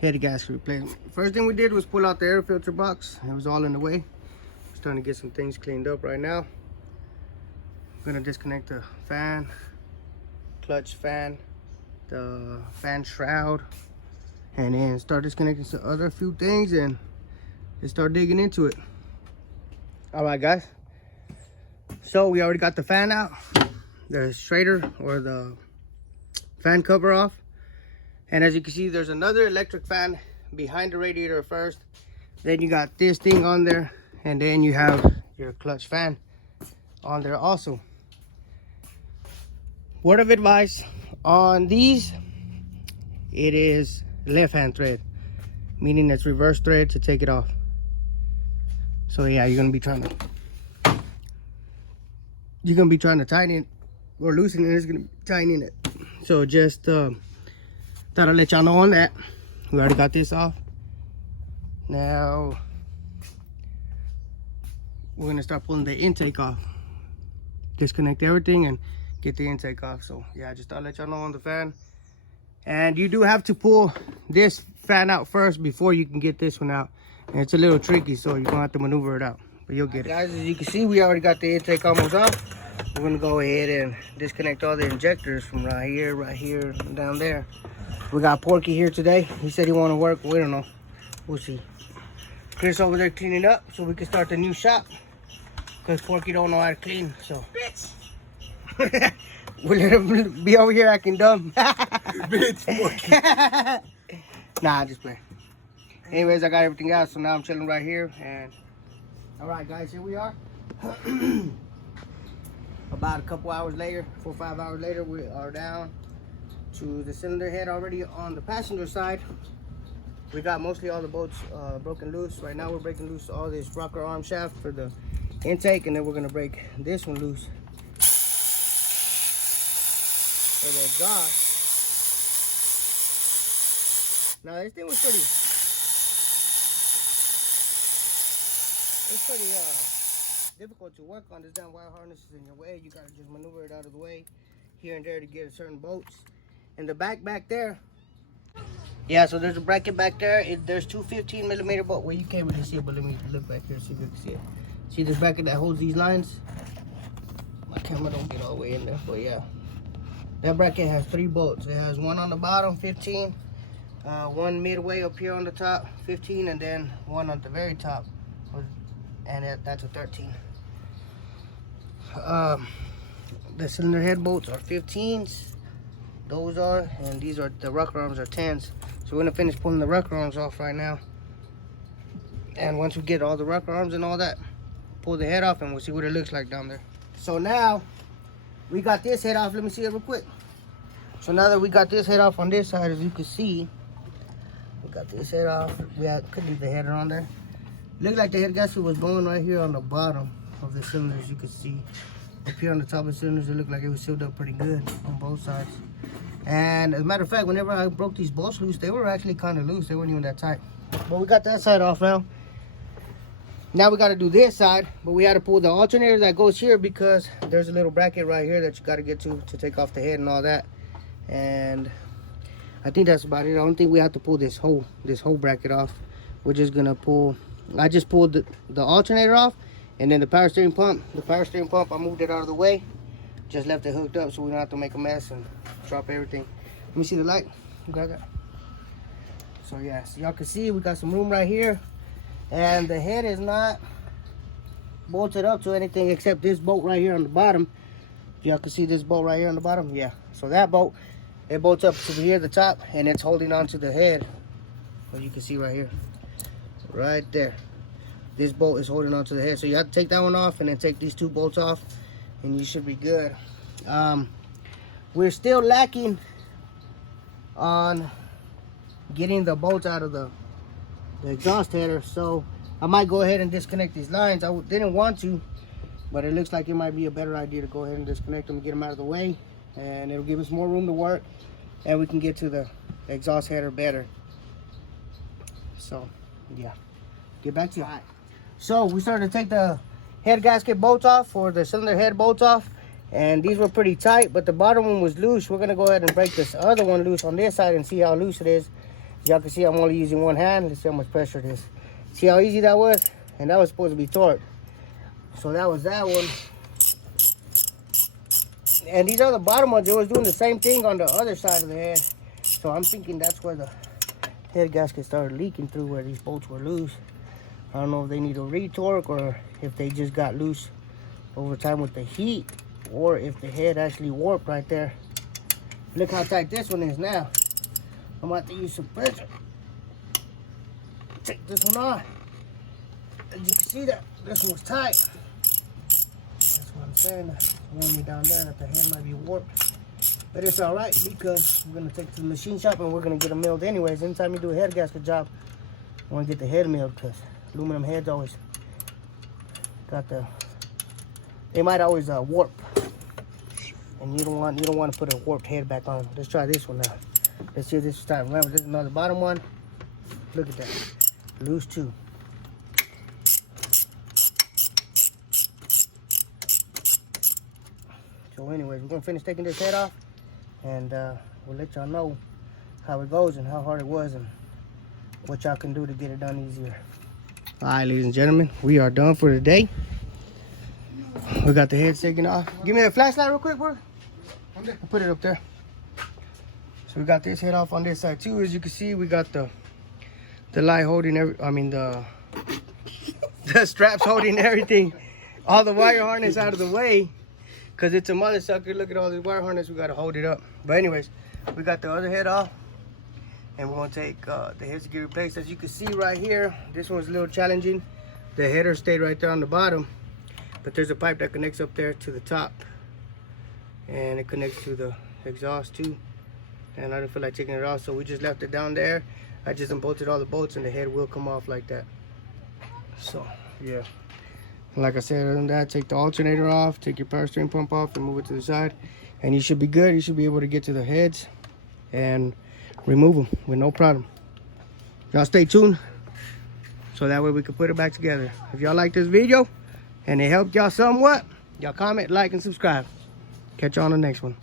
head gasket replacement. First thing we did was pull out the air filter box. It was all in the way. Starting to get some things cleaned up right now. I'm gonna disconnect the fan, clutch fan, the fan shroud, and then start disconnecting some other few things and just start digging into it. All right, guys. So we already got the fan out, the straighter or the fan cover off. And as you can see, there's another electric fan behind the radiator first. Then you got this thing on there, and then you have your clutch fan on there also. Word of advice on these, it is left hand thread, meaning it's reverse thread to take it off. So yeah, you're gonna be trying to tighten it or loosen it. It's gonna be tightening it. So just thought I'd let y'all know on that. We already got this off. Now we're gonna start pulling the intake off. Disconnect everything and get the intake off. So yeah, just thought I'd let y'all know on the fan. And you do have to pull this fan out first before you can get this one out. And it's a little tricky, so you're gonna have to maneuver it out, but you'll get it. Guys, as you can see, we already got the intake almost off. We're gonna go ahead and disconnect all the injectors from right here, and down there. We got Porky here today. He said he wanna work. We don't know. We'll see. Chris over there cleaning up so we can start the new shop. Cause Porky don't know how to clean, so. Bitch! We'll let him be over here acting dumb. Bitch, Porky. Nah, just play. Anyways, I got everything out, so now I'm chilling right here. And all right, guys, here we are. About a couple hours later, 4 or 5 hours later, we are down to the cylinder head already on the passenger side. We got mostly all the bolts broken loose. Right now, we're breaking loose all this rocker arm shaft for the intake, and then we're gonna break this one loose for the exhaust. Now, this thing was pretty. It's pretty difficult to work on. This damn wire harness is in your way. You gotta just maneuver it out of the way here and there to get certain bolts. And the back there, yeah, so there's a bracket back there. There's two 15mm bolts. Well, you can't really see it, but let me look back here, see if you can see it. See this bracket that holds these lines? My camera don't get all the way in there, but yeah. That bracket has 3 bolts. It has one on the bottom, 15, one midway up here on the top, 15, and then one on the very top. And that's a 13. The cylinder head bolts are 15s. Those are, and these are the rocker arms are 10s. So we're gonna finish pulling the rocker arms off right now. And once we get all the rocker arms and all that, pull the head off and we'll see what it looks like down there. So now we got this head off. Let me see it real quick. So now that we got this head off on this side, as you can see, we got this head off. Could leave the header on there. Looked like the head gasket was going right here on the bottom of the cylinders. You can see up here on the top of the cylinders, it looked like it was sealed up pretty good on both sides. And as a matter of fact, whenever I broke these bolts loose, they were actually kind of loose. They weren't even that tight. But we got that side off now. Now we got to do this side, but we had to pull the alternator that goes here because there's a little bracket right here that you got to get to take off the head and all that. And I think that's about it. I don't think we have to pull this whole bracket off. We're just gonna pull. I just pulled the alternator off, and then the power steering pump. The power steering pump, I moved it out of the way. Just left it hooked up so we don't have to make a mess and drop everything. Let me see the light. Grab that. So yeah, so y'all can see we got some room right here. And the head is not bolted up to anything except this bolt right here on the bottom. Y'all can see this bolt right here on the bottom. Yeah, so that bolt, it bolts up to here at the top, and it's holding on to the head. Well, you can see right here. Right there. This bolt is holding on to the head. So you have to take that one off and then take these 2 bolts off, and you should be good. We're still lacking on getting the bolts out of the exhaust header, so I might go ahead and disconnect these lines. I didn't want to, but it looks like it might be a better idea to go ahead and disconnect them and get them out of the way, and it'll give us more room to work, and we can get to the exhaust header better. So yeah, get back to you. So we started to take the head gasket bolts off, or the cylinder head bolts off, and these were pretty tight, but the bottom one was loose. We're gonna go ahead and break this other one loose on this side and see how loose it is. Y'all can see I'm only using one hand. Let's see how much pressure it is. See how easy that was? And that was supposed to be torqued. So that was that one. And these other bottom ones, they was doing the same thing on the other side of the head. So I'm thinking that's where the head gasket started leaking through, where these bolts were loose. I don't know if they need a retorque or if they just got loose over time with the heat, or if the head actually warped right there. Look how tight this one is now. I'm about to use some pressure. Take this one off. As you can see, that this one was tight. That's what I'm saying. Warn me down there that the head might be warped. But it's alright, because we're gonna take it to the machine shop and we're gonna get them milled anyways. Anytime you do a head gasket job, I wanna get the head milled, because aluminum heads always got they might always warp. And you don't want to put a warped head back on. Let's try this one now. Let's see if this is tight. Remember, this is another bottom one. Look at that. Loose too. So anyways, we're going to finish taking this head off. And we'll let y'all know how it goes and how hard it was and what y'all can do to get it done easier. Alright, ladies and gentlemen, we are done for today. We got the heads taken off. Give me the flashlight real quick, bro. I'll put it up there. So we got this head off on this side too. As you can see, we got the light holding the straps holding everything. All the wire harness out of the way, because it's a mother sucker. Look at all this wire harness. We got to hold it up. But anyways, we got the other head off, and we're going to take the heads to get replaced. As you can see right here, this one's a little challenging. The header stayed right there on the bottom, but there's a pipe that connects up there to the top, and it connects to the exhaust too. And I didn't feel like taking it off, so we just left it down there. I just unbolted all the bolts, and the head will come off like that. So yeah, and like I said, other than that, take the alternator off, take your power steering pump off, and move it to the side, and you should be good. You should be able to get to the heads and remove them with no problem. Y'all stay tuned, so that way we can put it back together. If y'all like this video and it helped y'all somewhat, y'all comment, like, and subscribe. Catch you on the next one.